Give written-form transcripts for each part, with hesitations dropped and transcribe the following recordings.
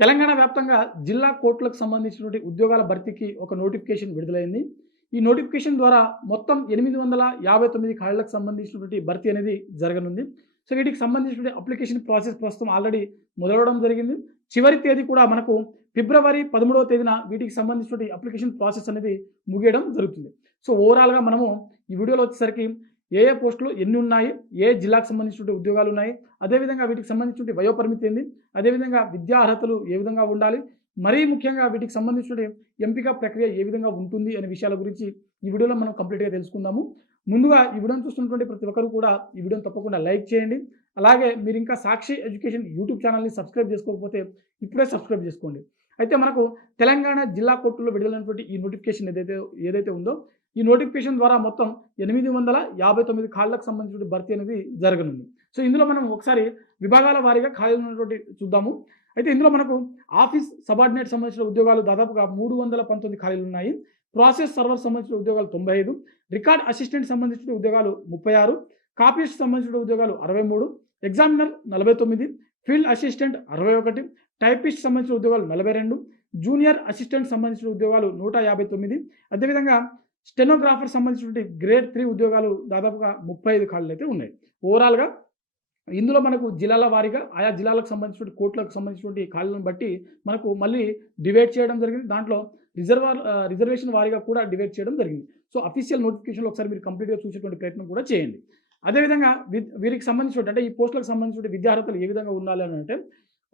తెలంగాణ వ్యాప్తంగా జిల్లా కోర్టులకు సంబంధించినటువంటి ఉద్యోగాల భర్తీకి ఒక నోటిఫికేషన్ విడుదలైంది. ఈ నోటిఫికేషన్ ద్వారా మొత్తం 859 ఖాళీలకు సంబంధించినటువంటి భర్తీ అనేది జరగనుంది. సో, వీటికి సంబంధించినటువంటి అప్లికేషన్ ప్రాసెస్ ప్రస్తుతం ఆల్రెడీ మొదలవ్వడం జరిగింది. చివరి తేదీ కూడా మనకు ఫిబ్రవరి 13వ తేదీన వీటికి సంబంధించినటువంటి అప్లికేషన్ ప్రాసెస్ అనేది ముగియడం జరుగుతుంది. సో, ఓవరాల్‌గా మనము ఈ వీడియోలో వచ్చేసరికి ఏ పోస్టులు ఎన్ని ఉన్నాయి? ఏ జిల్లాకు సంబంధించినటువంటి ఉద్యోగాలున్నాయి? అదేవిధంగా వీటికి సంబంధించినటువంటి వయోపరిమితి ఏంది? అదేవిధంగా విద్యా అర్హతలు ఏ విధంగా ఉండాలి? మరీ ముఖ్యంగా వీటికి సంబంధించినటువంటి ఎంపిక ప్రక్రియ ఏ విధంగా ఉంటుంది అనే విషయాల గురించి ఈ వీడియోలో మనం కంప్లీట్‌గా తెలుసుకుందాము. ముందుగా ఈ వీడియోని చూస్తున్నటువంటి ప్రతి ఒక్కరు కూడా ఈ వీడియోని తప్పకుండా లైక్ చేయండి. అలాగే మీరింకా సాక్షి ఎడ్యుకేషన్ యూట్యూబ్ ఛానెల్‌ని సబ్స్క్రైబ్ చేసుకోకపోతే ఇప్పుడే సబ్స్క్రైబ్ చేసుకోండి. అయితే మనకు తెలంగాణ జిల్లా కోర్టులో విడుదలైనటువంటి ఈ నోటిఫికేషన్ ఏదైతే ఉందో, ఈ నోటిఫికేషన్ ద్వారా మొత్తం 859 ఖాళీలకు సంబంధించిన భర్తీ అనేది జరగనుంది. సో, ఇందులో మనం ఒకసారి విభాగాల వారీగా ఖాళీలు ఉన్నటువంటి చూద్దాము. అయితే ఇందులో మనకు ఆఫీస్ సబార్డినేట్ సంబంధించిన ఉద్యోగాలు దాదాపుగా 319 ఖాళీలున్నాయి. ప్రాసెస్ సర్వర్ సంబంధించిన ఉద్యోగాలు 95, రికార్డ్ అసిస్టెంట్ సంబంధించిన ఉద్యోగాలు 36, కాపీస్ట్ సంబంధించిన ఉద్యోగాలు 63, ఎగ్జామినర్ 49, ఫీల్డ్ అసిస్టెంట్ 61, టైపిస్ట్ సంబంధించిన ఉద్యోగాలు 42, జూనియర్ అసిస్టెంట్ సంబంధించిన ఉద్యోగాలు 159, అదేవిధంగా స్టెనోగ్రాఫర్ సంబంధించినటువంటి గ్రేడ్ 3 ఉద్యోగాలు దాదాపుగా 35 ఖాళీలైతే ఉన్నాయి. ఓవరాల్‌గా ఇందులో మనకు జిల్లాల వారీగా ఆయా జిల్లాలకు సంబంధించినటువంటి కోర్టులకు సంబంధించినటువంటి ఖాళీలను బట్టి మనకు మళ్ళీ డివైడ్ చేయడం జరిగింది. దాంట్లో రిజర్వేషన్ వారీగా కూడా డివైడ్ చేయడం జరిగింది. సో, అఫీషియల్ నోటిఫికేషన్‌లో ఒకసారి మీరు కంప్లీట్‌గా చూసేటువంటి ప్రయత్నం కూడా చేయండి. అదేవిధంగా వీరికి సంబంధించినటువంటి అంటే ఈ పోస్టులకు సంబంధించినటువంటి విద్యా అర్హతలు ఏ విధంగా ఉండాలి అనంటే,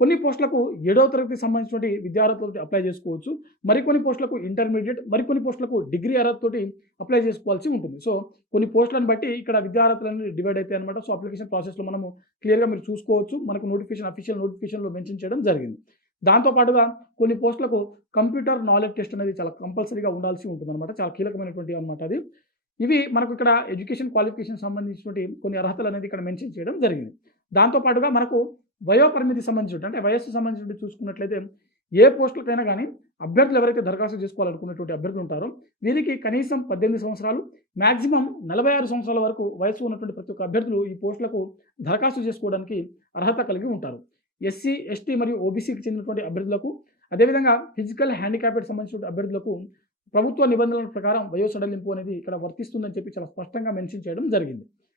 కొన్ని పోస్టులకు 7వ తరగతికి సంబంధించినటువంటి విద్యా అర్హతలతోటి అప్లై చేసుకోవచ్చు. మరికొన్ని పోస్టులకు ఇంటర్మీడియేట్, మరికొన్ని పోస్టులకు డిగ్రీ అర్హతతోటి అప్లై చేసుకోవాల్సి ఉంటుంది. సో, కొన్ని పోస్టులను బట్టి ఇక్కడ విద్యా అర్హతలనేవి డివైడ్ అయితాయన్నమాట. సో, అప్లికేషన్ ప్రాసెస్‌లో మనము క్లియర్‌గా మీరు చూసుకోవచ్చు. మనకు అఫీషియల్ నోటిఫికేషన్‌లో మెన్షన్ చేయడం జరిగింది. దాంతో పాటుగా కొన్ని పోస్టులకు కంప్యూటర్ నాలెడ్జ్ టెస్ట్ అనేది చాలా కంపల్సరీగా ఉండాల్సి ఉంటుందన్నమాట. చాలా కీలకమైనటువంటివి అన్నమాట అది. ఇవి మనకు ఇక్కడ ఎడ్యుకేషన్ క్వాలిఫికేషన్ సంబంధించినటువంటి కొన్ని అర్హతలనేది ఇక్కడ మెన్షన్ చేయడం జరిగింది. దాంతో పాటుగా మనకు వయో పరిమితికి సంబంధించినటువంటి అంటే వయస్సుకు సంబంధించినటువంటి చూసుకున్నట్లయితే ఏ పోస్టులకైనా గానీ అభ్యర్థులు ఎవరైతే దరఖాస్తు చేసుకోవాలనుకున్నటువంటి అభ్యర్థులు ఉంటారో వీరికి కనీసం 18 సంవత్సరాలు, మాక్సిమం 46 సంవత్సరాల వరకు వయస్సు ఉన్నటువంటి ప్రతి ఒక్క అభ్యర్థులు ఈ పోస్టులకు దరఖాస్తు చేసుకోవడానికి అర్హత కలిగి ఉంటారు. ఎస్సీ, ఎస్టీ మరియు ఓబీసీకి చెందినటువంటి అభ్యర్థులకు, అదేవిధంగా ఫిజికల్ హ్యాండిక్యాప్డ్ సంబంధించిన అభ్యర్థులకు ప్రభుత్వ నిబంధనల ప్రకారం వయో సడలింపు అనేది ఇక్కడ వర్తిస్తుందని చెప్పి చాలా స్పష్టంగా మెన్షన్ చేయడం జరిగింది.